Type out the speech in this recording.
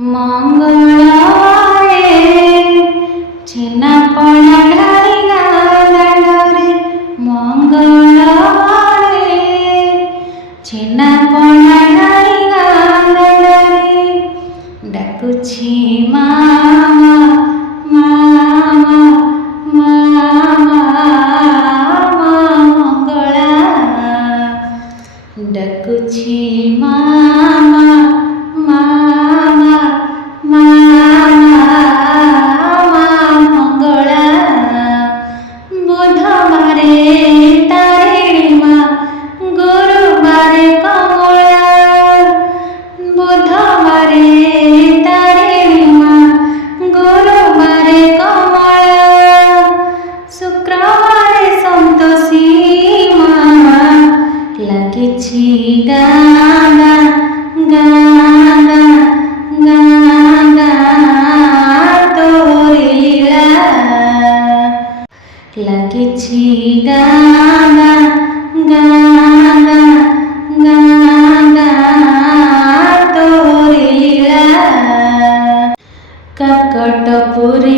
ମଙ୍ଗଳରେ ଛେନାପଣା ଢାଳିଲା ଦାଣ୍ଡରେ, ମଙ୍ଗଳରେ ଛେନାପଣା ଢାଳିଲା ଦାଣ୍ଡରେ, ଡାକୁଛି ମାମା ମାମା ମାମା ମଙ୍ଗଳା, ଡାକୁଛି ମାମା ମାମା ମାମା ମଙ୍ଗଳା। ବୁଧବାରେ ତାରିଣୀ ମା, ଗୁରୁବାରେ କମଳା, ବୁଧବାରେ ତାରିଣୀ ମା, ଗୁରୁବାରେ କମଳା, ଶୁକ୍ରବାରେ ସନ୍ତୋଷୀ ମା, ଲାଗିଛି ଗାନା ଗାନା ଗାନା ତୋରି ଲୀଳା, ଲାଗିଛି ଗାନା ଗାନା ଗାନା ତୋରି ଲୀଳା। କାକଟପୁରୀ